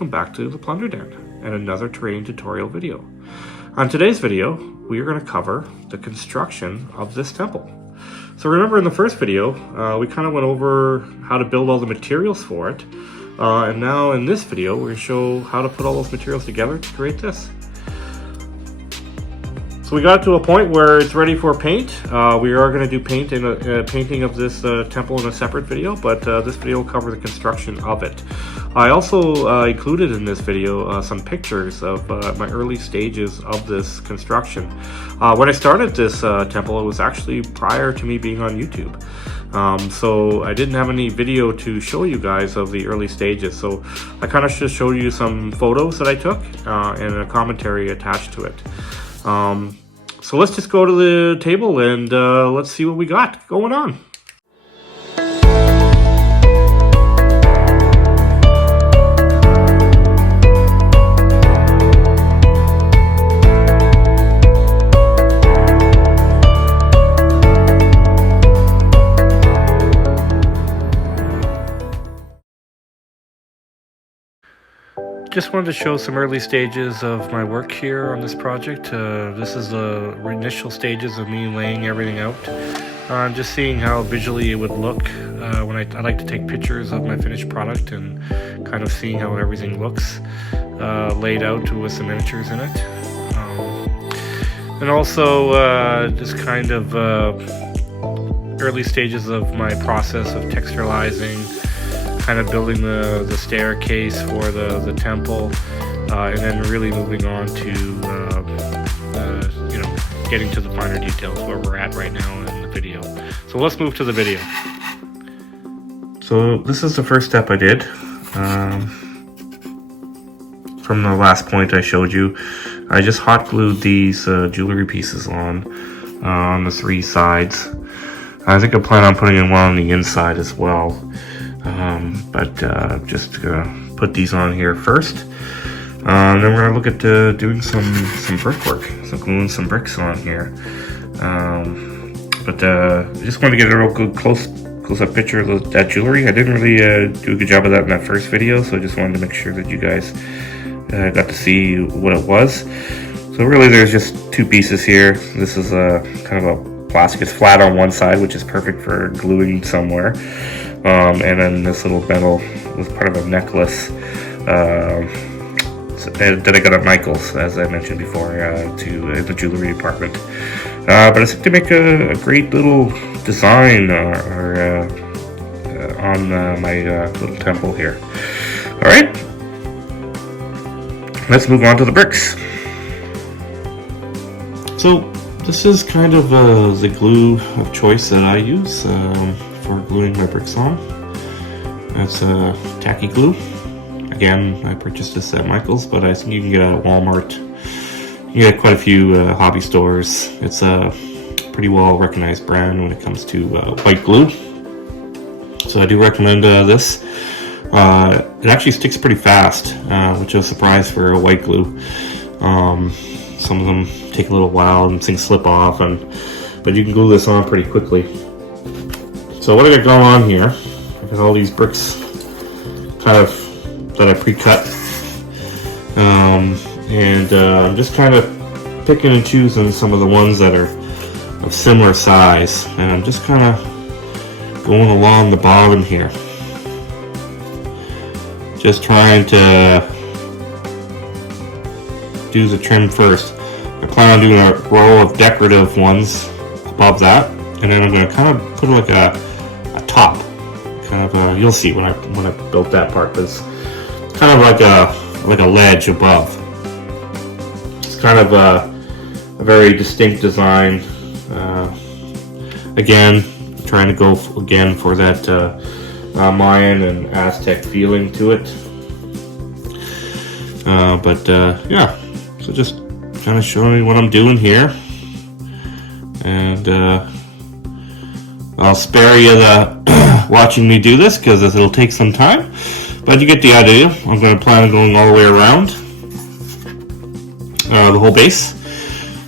welcome back to the Plunder Den and another terrain tutorial video. On today's video, we are going to cover the construction of this temple. So remember in the first video, we kind of went over how to build all the materials for it. And now in this video, we're going to show how to put all those materials together to create this. So we got to a point where it's ready for paint. We are going to do painting of this temple in a separate video, but this video will cover the construction of it. I also included in this video some pictures of my early stages of this construction. When I started this temple, it was actually prior to me being on YouTube. So I didn't have any video to show you guys of the early stages. So I kind of just showed you some photos that I took and a commentary attached to it. So let's just go to the table and let's see what we got going on. Just wanted to show some early stages of my work here on this project. This is the initial stages of me laying everything out. Just seeing how visually it would look when I like to take pictures of my finished product and kind of seeing how everything looks laid out with some miniatures in it. And also just kind of early stages of my process of texturizing, kind of building the staircase for the temple, and then really moving on to getting to the finer details where we're at right now in the video. So let's move to the video. So this is the first step I did. From the last point I showed you, I just hot glued these jewelry pieces on the three sides. I think I plan on putting in one on the inside as well. Just put these on here first. Then we're gonna look at doing some brickwork, so gluing some bricks on here. I just wanted to get a real good close-up picture of that jewelry. I didn't really do a good job of that in that first video, so I just wanted to make sure that you guys got to see what it was. So really, there's just two pieces here. This is kind of a plastic. It's flat on one side, which is perfect for gluing somewhere. And then this little metal was part of a necklace that I got at Michael's, as I mentioned before, to the jewelry department. But I think to make a great little design on my little temple here. All right, let's move on to the bricks. So this is kind of the glue of choice that I use for gluing my bricks on. That's tacky glue. Again, I purchased this at Michael's, but I think you can get it at Walmart. You get quite a few hobby stores. It's a pretty well recognized brand when it comes to white glue. So I do recommend this. It actually sticks pretty fast, which is a surprise for a white glue. Some of them take a little while and things slip off, but you can glue this on pretty quickly. So what I got going on here, I got all these bricks kind of that I pre-cut, and I'm just kind of picking and choosing some of the ones that are of similar size, and I'm just kind of going along the bottom here, just trying to do the trim first. I plan on doing a row of decorative ones above that, and then I'm going to kind of put like a top, kind of you'll see when I built that part. It's kind of like a ledge above. It's kind of a very distinct design. Again, trying to go again for that Mayan and Aztec feeling to it. Yeah, so just kind of showing you what I'm doing here, and I'll spare you the watching me do this because it'll take some time, but you get the idea. I'm going to plan on going all the way around the whole base,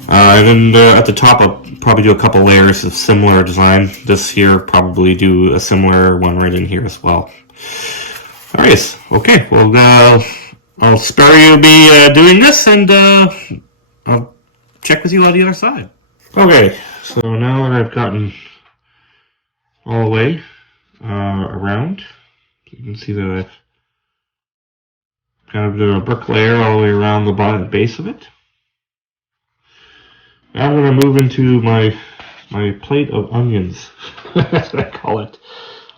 and then at the top I'll probably do a couple layers of similar design. This here probably do a similar one right in here as well. Alright, okay, well I'll spare you me doing this, and I'll check with you on the other side. Okay, so now that I've gotten all the way around, you can see that I've kind of done a brick layer all the way around the base of it. Now I'm going to move into my plate of onions, that's what I call it.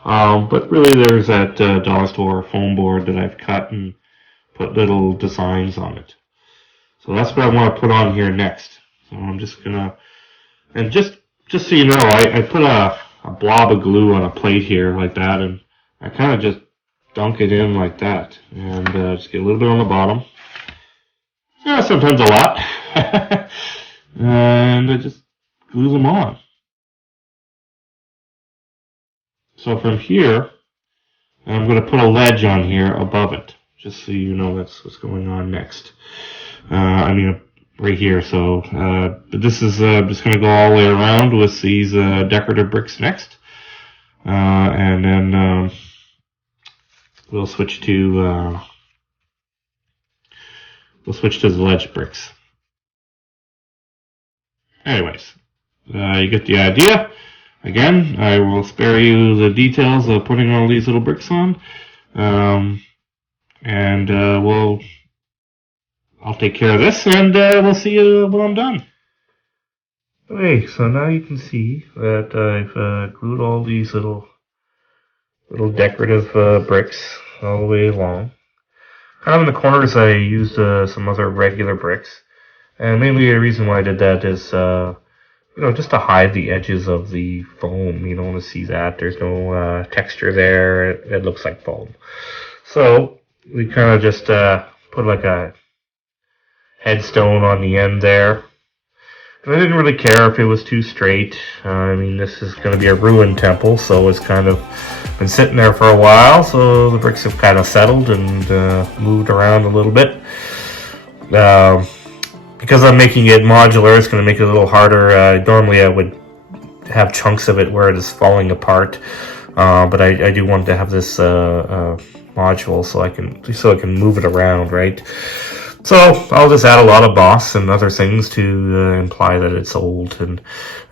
But really there's that dollar store foam board that I've cut and put little designs on it. So that's what I want to put on here next. So I'm just going to, and just so you know, I put a blob of glue on a plate here like that, and I kind of just dunk it in like that, and just get a little bit on the bottom. Yeah, sometimes a lot. And I just glue them on. So from here, I'm going to put a ledge on here above it, just so you know that's what's going on next. Right here. So, but this is just going to go all the way around with these decorative bricks next, and then we'll switch to the ledge bricks. Anyways, you get the idea. Again, I will spare you the details of putting all these little bricks on, and I'll take care of this, and we'll see you when I'm done. Okay, so now you can see that I've glued all these little decorative bricks all the way along. Kind of in the corners I used some other regular bricks, and mainly the reason why I did that is just to hide the edges of the foam. You don't want to see that. There's no texture there. It looks like foam. So we kind of just put like a headstone on the end there. And I didn't really care if it was too straight. This is going to be a ruined temple, so it's kind of been sitting there for a while, so the bricks have kind of settled and moved around a little bit. Because I'm making it modular, it's going to make it a little harder. Normally I would have chunks of it where it is falling apart, but I do want to have this module so I can move it around, right? So I'll just add a lot of boss and other things to imply that it's old, and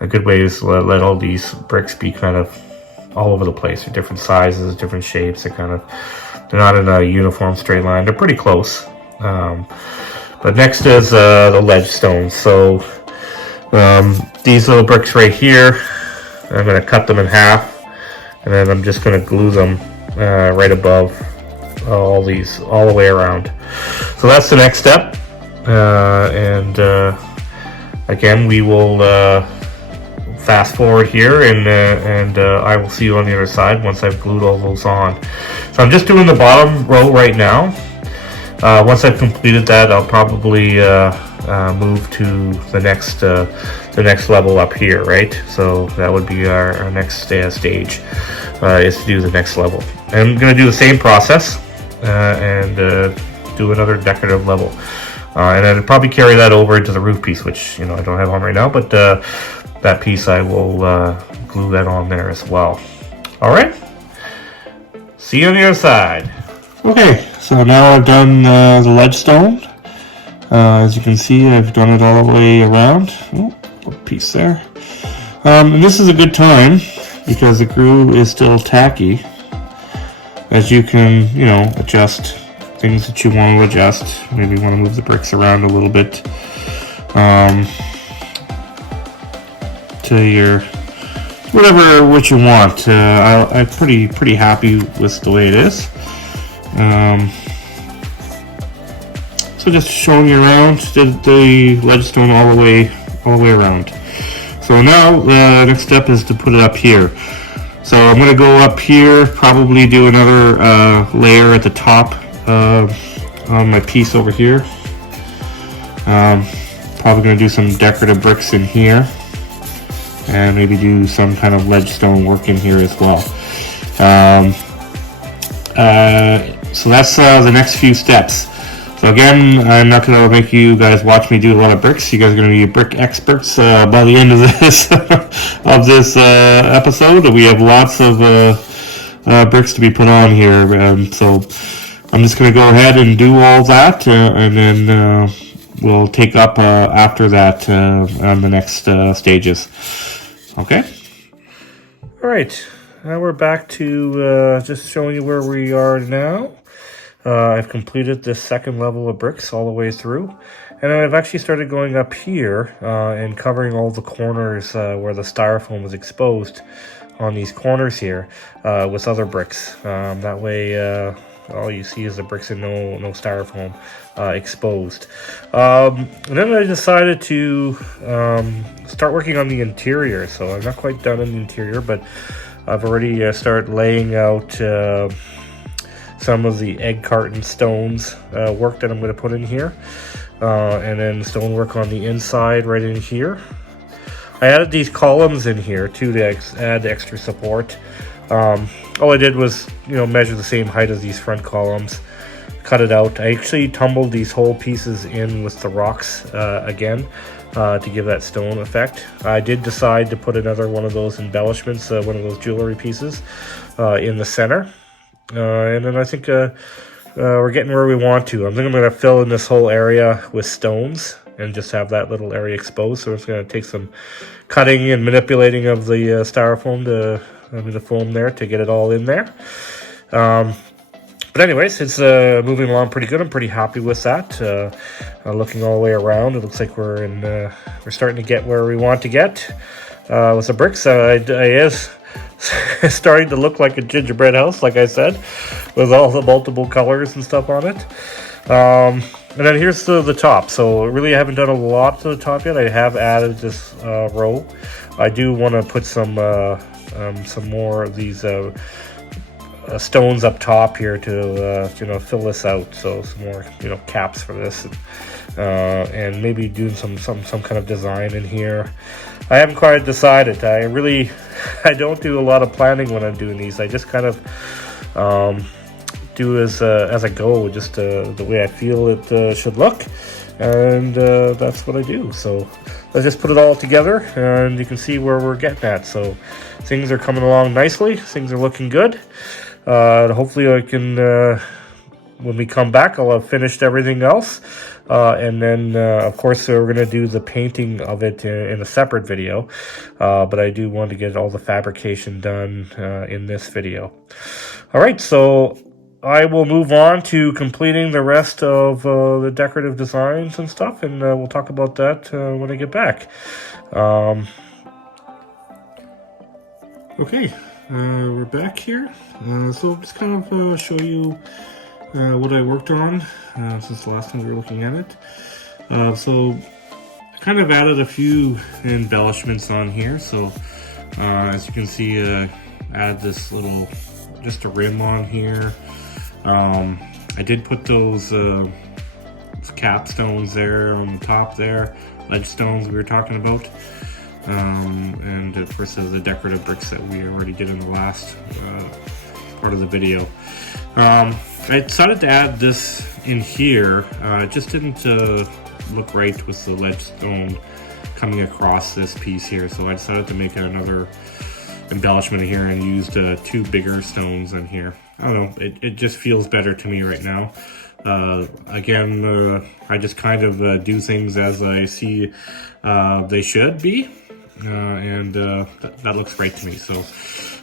a good way is to let all these bricks be kind of all over the place. They're different sizes, different shapes. They're not in a uniform straight line. They're pretty close. But next is the ledge stones. So these little bricks right here, I'm going to cut them in half, and then I'm just going to glue them right above all the way around. So that's the next step, and again we will fast forward here, and I will see you on the other side once I've glued all those on. So I'm just doing the bottom row right now. Once I've completed that, I'll probably move to the next level up here, right? So that would be our next stage, is to do the next level. And I'm going to do the same process and do another decorative level. And I'd probably carry that over into the roof piece, which I don't have on right now, but that piece I will glue that on there as well. Alright, see you on the other side. Okay, so now I've done the ledge stone. As you can see, I've done it all the way around. Oh, a piece there. And this is a good time because the glue is still tacky, as you can, adjust things that you want to adjust. Maybe you want to move the bricks around a little bit to your what you want. I'm pretty happy with the way it is. So just showing you around the ledge stone all the way around. So now the next step is to put it up here. So I'm going to go up here, probably do another layer at the top on my piece over here. Probably going to do some decorative bricks in here, and maybe do some kind of ledge stone work in here as well. So that's the next few steps. So again, I'm not going to make you guys watch me do a lot of bricks. You guys are going to be brick experts by the end of this episode. We have lots of bricks to be put on here. So I'm just going to go ahead and do all that, and then we'll take up after that on the next stages. Okay? Alright, now we're back to just showing you where we are now. I've completed this second level of bricks all the way through. And I've actually started going up here and covering all the corners where the styrofoam was exposed on these corners here with other bricks. That way all you see is the bricks and no styrofoam exposed. And then I decided to start working on the interior. So I'm not quite done in the interior, but I've already started laying out some of the egg carton stones work that I'm going to put in here. And then stonework on the inside right in here. I added these columns in here too to add extra support. All I did was, measure the same height as these front columns, cut it out. I actually tumbled these whole pieces in with the rocks again to give that stone effect. I did decide to put another one of those embellishments, one of those jewelry pieces in the center. And then I think we're getting where we want to. I think I'm going to fill in this whole area with stones and just have that little area exposed. So it's going to take some cutting and manipulating of the styrofoam the foam there to get it all in there. But anyways, it's moving along pretty good. I'm pretty happy with that. Looking all the way around, it looks like we're starting to get where we want to get with the bricks. It is starting to look like a gingerbread house, like I said, with all the multiple colors and stuff on it. And then here's the top. So really I haven't done a lot to the top yet. I have added this row. I do want to put some more of these stones up top here to fill this out. So some more caps for this, and maybe doing some kind of design in here. I haven't quite decided. I don't do a lot of planning when I'm doing these. I just kind of do as I go, just the way I feel it should look, and that's what I do. So let's just put it all together, and you can see where we're getting at. So things are coming along nicely. Things are looking good. Hopefully I can, when we come back, I'll have finished everything else. And then, of course, we're going to do the painting of it in a separate video. But I do want to get all the fabrication done in this video. All right, so I will move on to completing the rest of the decorative designs and stuff. And we'll talk about that when I get back. Okay. We're back here, so just kind of show you what I worked on since the last time we were looking at it. So I kind of added a few embellishments on here. So as you can see, add this little, just a rim on here. I did put those capstones there on the top there, ledge stones we were talking about. And of course the decorative bricks that we already did in the last part of the video. I decided to add this in here. It just didn't look right with the ledge stone coming across this piece here, so I decided to make another embellishment here and used two bigger stones in here. I don't know, it just feels better to me right now. Again, I just kind of do things as I see they should be. And that looks great to me. So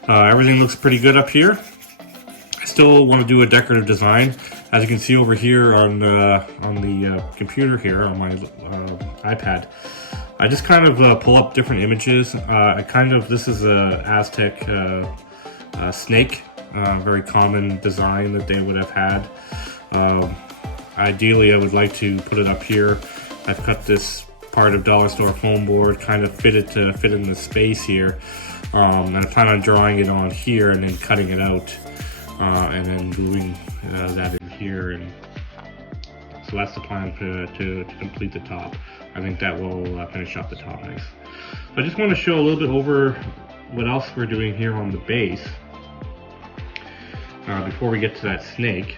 everything looks pretty good up here. I still want to do a decorative design. As you can see over here on the computer here on my iPad, I just kind of pull up different images. This is a Aztec snake, very common design that they would have had. Ideally, I would like to put it up here. I've cut this part of dollar store foam board, kind of fit in the space here, and I plan on drawing it on here and then cutting it out and then gluing that in here, and so that's the plan to complete the top. I think that will finish up the top nice. So I just want to show a little bit over what else we're doing here on the base before we get to that snake.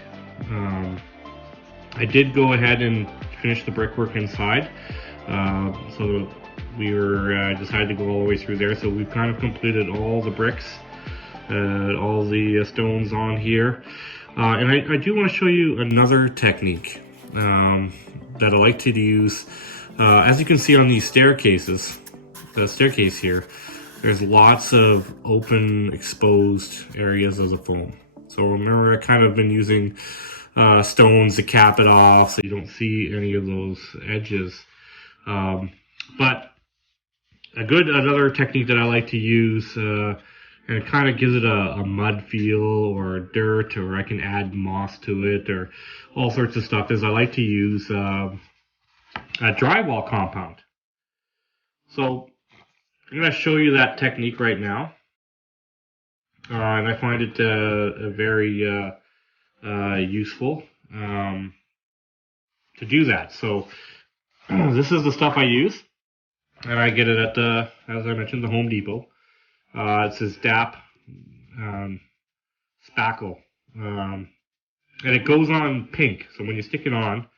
I did go ahead and finish the brickwork inside. So we were decided to go all the way through there. So we've kind of completed all the bricks, all the stones on here. And I do want to show you another technique that I like to use. As you can see on these staircases, the staircase here, there's lots of open, exposed areas of the foam. So remember, I kind of been using stones to cap it off so you don't see any of those edges. But another technique that I like to use, and it kind of gives it a mud feel or dirt, or I can add moss to it or all sorts of stuff, is I like to use a drywall compound. So I'm going to show you that technique right now. And I find it very useful to do that. So this is the stuff I use, and I get it at the, as I mentioned, the Home Depot. It says DAP spackle, and it goes on pink. So when you stick it on,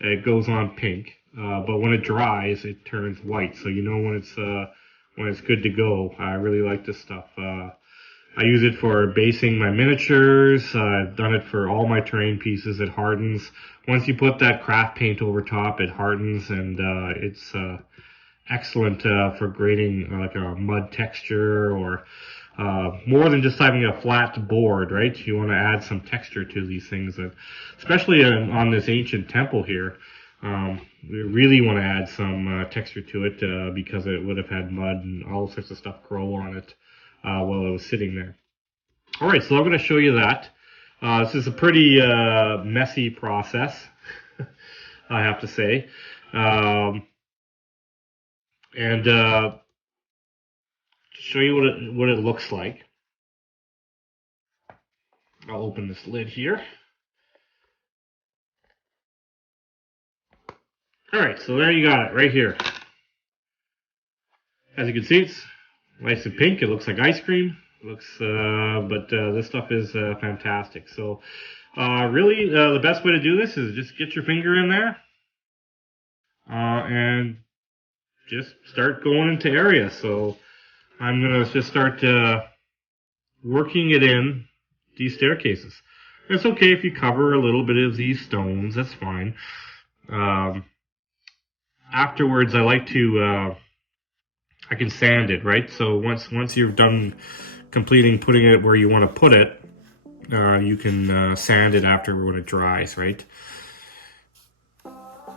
it goes on pink. But when it dries, it turns white. So you know when it's good to go. I really like this stuff. I use it for basing my miniatures. I've done it for all my terrain pieces. It hardens. Once you put that craft paint over top, it hardens, and it's excellent for grading like a mud texture, or more than just having a flat board, right? You want to add some texture to these things, especially on this ancient temple here. We really want to add some texture to it because it would have had mud and all sorts of stuff grow on it while it was sitting there. Alright, so I'm going to show you that. This is a pretty messy process, I have to say. And to show you what it looks like, I'll open this lid here. Alright, so there you got it, right here. As you can see, it's nice and pink. It looks like ice cream. It looks, but this stuff is fantastic. So, really, the best way to do this is just get your finger in there and just start going into areas. So, I'm gonna just start working it in these staircases. It's okay if you cover a little bit of these stones. That's fine. Afterwards, I like to. I can sand it, right? So once you're done completing putting it where you want to put it, you can sand it after when it dries, right?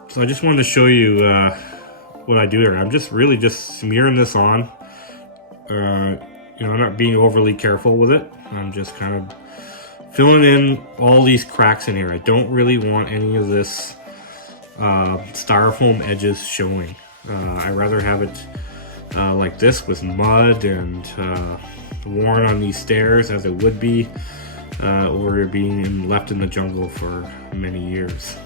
So I just wanted to show you what I do here. I'm just really just smearing this on. You know, I'm not being overly careful with it. I'm just kind of filling in all these cracks in here. I don't really want any of this styrofoam edges showing. I rather have it like this with mud and worn on these stairs as it would be over being left in the jungle for many years.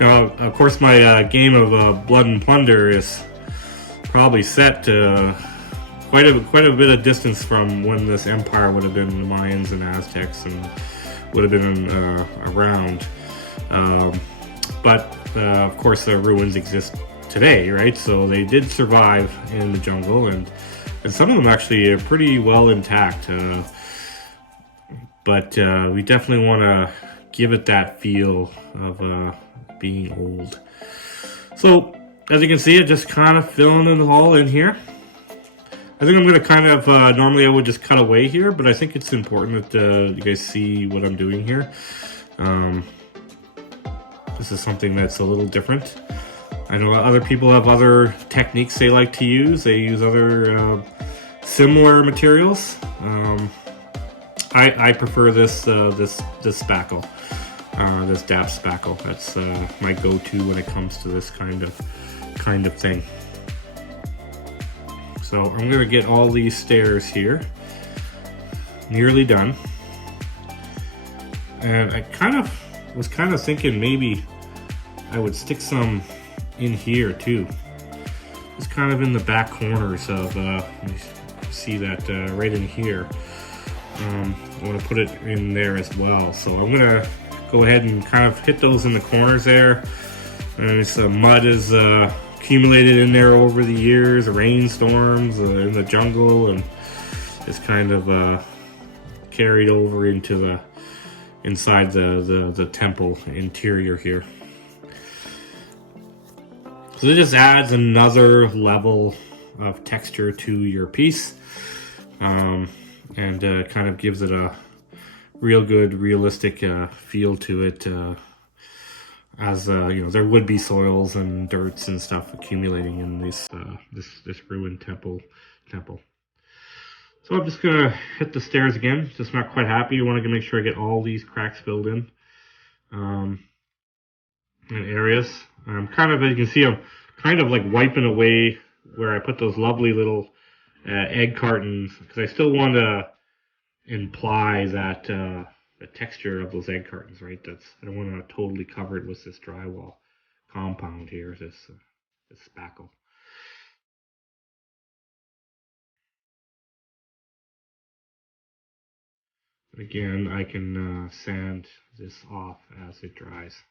Now, of course, my game of Blood and Plunder is probably set quite a bit of distance from when this empire would have been the Mayans and Aztecs and would have been around. But of course, the ruins exist today, right? So they did survive in the jungle, and some of them actually are pretty well intact. But we definitely want to give it that feel of being old. So as you can see, it just kind of filling it all in here. I think I'm going to kind of, normally I would just cut away here, but I think it's important that you guys see what I'm doing here. This is something that's a little different. I know other people have other techniques they like to use. They use other similar materials. I prefer this spackle, this DAP spackle. That's my go-to when it comes to this kind of thing. So I'm gonna get all these stairs here nearly done, and I was kind of thinking maybe I would stick some in here too, just kind of in the back corners of let me see that right in here. I want to put it in there as well, so I'm gonna go ahead and kind of hit those in the corners there. And some mud is accumulated in there over the years, rainstorms in the jungle, and it's kind of carried over into inside the temple interior here. So it just adds another level of texture to your piece, and kind of gives it a real good, realistic feel to it. As you know, there would be soils and dirts and stuff accumulating in this ruined temple. So I'm just gonna hit the stairs again. Just not quite happy. I want to make sure I get all these cracks filled in areas. Kind of, as you can see, I'm kind of like wiping away where I put those lovely little egg cartons, because I still want to imply that the texture of those egg cartons, right? I don't want to totally cover it with this drywall compound here, this spackle. Again, I can sand this off as it dries.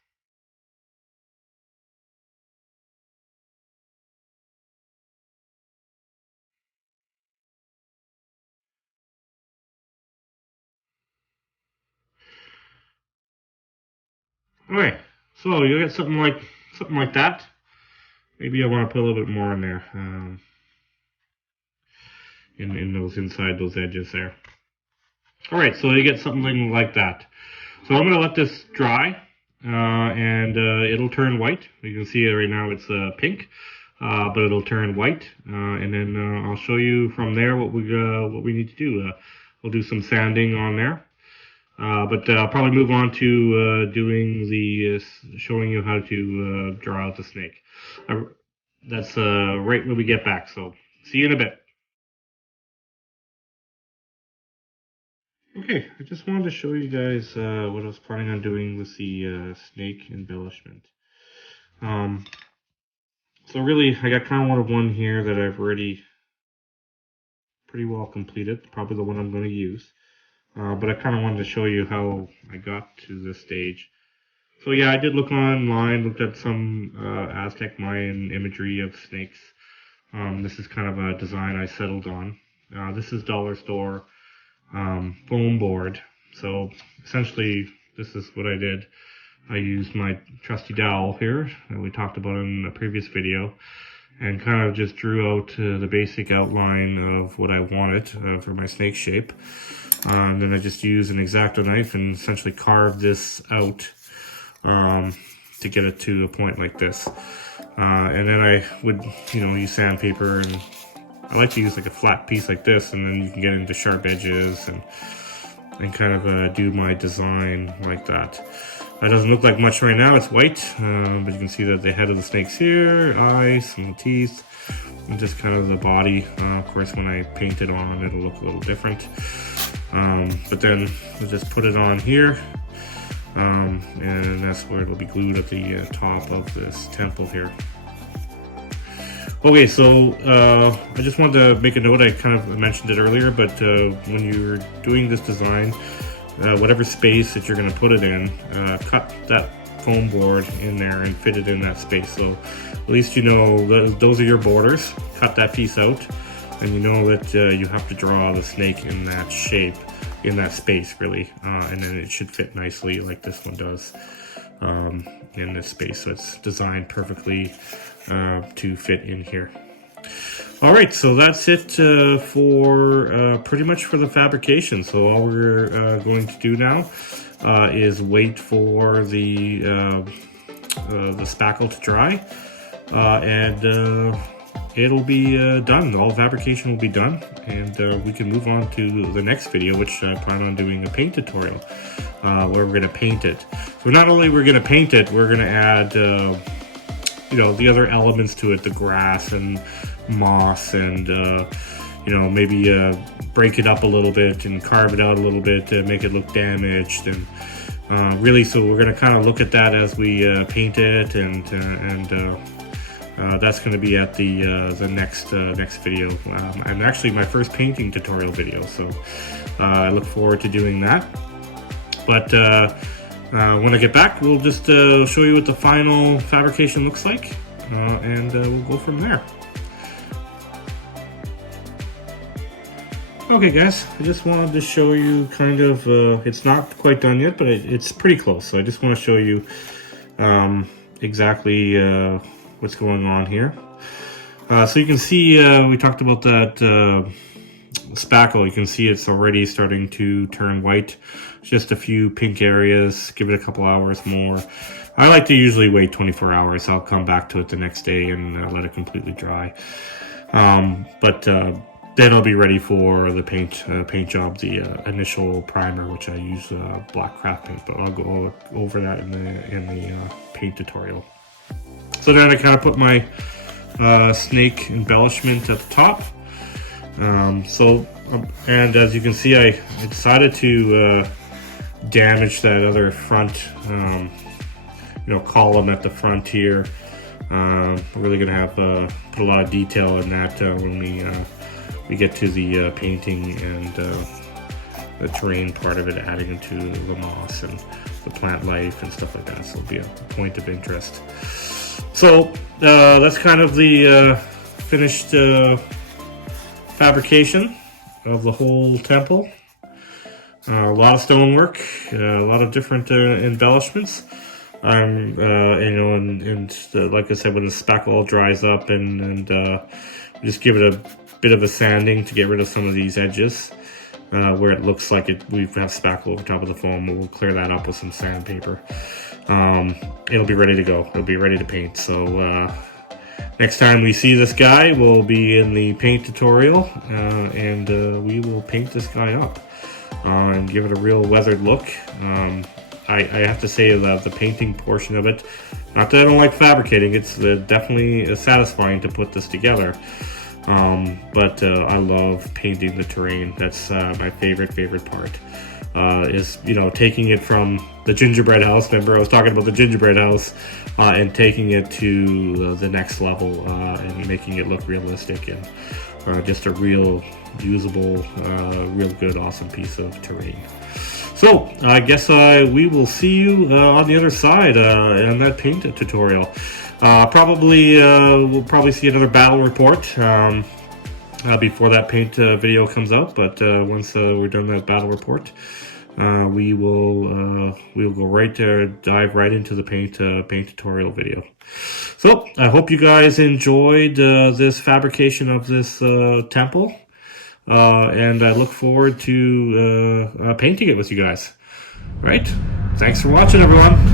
Alright, so you get something like that. Maybe I want to put a little bit more in there, in those inside those edges there. Alright, so you get something like that. So I'm going to let this dry, and it'll turn white. You can see it right now, it's pink, but it'll turn white, and then I'll show you from there what we need to do. We'll do some sanding on there, but I'll probably move on to showing you how to draw out the snake. That's right when we get back, so see you in a bit. Okay, I just wanted to show you guys what I was planning on doing with the snake embellishment. So really, I got kind of one here that I've already pretty well completed, probably the one I'm going to use. But I kind of wanted to show you how I got to this stage. So yeah, I did look online, looked at some Aztec Mayan imagery of snakes. This is kind of a design I settled on. This is dollar store foam board. So essentially, this is what I did. I used my trusty dowel here that we talked about in a previous video, and kind of just drew out the basic outline of what I wanted for my snake shape. Then I just used an X-Acto knife and essentially carved this out to get it to a point like this. And then I would, use sandpaper, and I like to use like a flat piece like this, and then you can get into sharp edges and kind of do my design like that. It doesn't look like much right now, it's white, but you can see that the head of the snake's here, eyes, and the teeth, and just kind of the body. Of course, when I paint it on, it'll look a little different. But then we'll just put it on here, and that's where it'll be glued at the top of this temple here. Okay, so I just wanted to make a note. I kind of mentioned it earlier, but when you're doing this design, whatever space that you're going to put it in, cut that foam board in there and fit it in that space. So at least you know those are your borders. Cut that piece out, and you know that you have to draw the snake in that shape, in that space really, and then it should fit nicely like this one does in this space. So it's designed perfectly to fit in here. All right, so that's it for pretty much for the fabrication. So all we're going to do now is wait for the spackle to dry, and it'll be done. All fabrication will be done, and we can move on to the next video, which I plan on doing a paint tutorial where we're going to paint it. So not only we're going to paint it, we're going to add the other elements to it, the grass and moss, and maybe break it up a little bit and carve it out a little bit to make it look damaged, and really, so we're going to kind of look at that as we paint it, and that's going to be at the next video, and actually my first painting tutorial video. So I look forward to doing that. But when I get back, we'll just show you what the final fabrication looks like, and we'll go from there. Okay guys, I just wanted to show you kind of, it's not quite done yet, but it's pretty close. So I just want to show you exactly what's going on here. So you can see, we talked about that spackle. You can see it's already starting to turn white. Just a few pink areas. Give it a couple hours more. I like to usually wait 24 hours. I'll come back to it the next day and let it completely dry. Then I'll be ready for the paint job, the initial primer, which I use black craft paint, but I'll go over that in the paint tutorial. So then I kind of put my snake embellishment at the top. And as you can see, I decided to damage that other front, column at the front here. We're really gonna have put a lot of detail in that when we get to the painting and the terrain part of it, adding into the moss and the plant life and stuff like that. So it'll be a point of interest. So that's kind of the finished fabrication of the whole temple. A lot of stonework, a lot of different embellishments. Like I said, when the spackle dries up and just give it a bit of a sanding to get rid of some of these edges where it looks like we have spackle over top of the foam. We'll clear that up with some sandpaper. It'll be ready to go. It'll be ready to paint. So next time we see this guy, we'll be in the paint tutorial and we will paint this guy up and give it a real weathered look. I have to say that the painting portion of it, not that I don't like fabricating, it's definitely satisfying to put this together. But I love painting the terrain. That's my favorite part. Is taking it from the gingerbread house. Remember I was talking about the gingerbread house, and taking it to the next level and making it look realistic and just a real usable, real good, awesome piece of terrain. So I guess we will see you on the other side in that paint tutorial. We'll probably see another battle report before that paint video comes out. But once we're done that battle report, we'll go right there, dive right into the paint tutorial video. So I hope you guys enjoyed this fabrication of this temple. And I look forward to painting it with you guys. All right? Thanks for watching, everyone.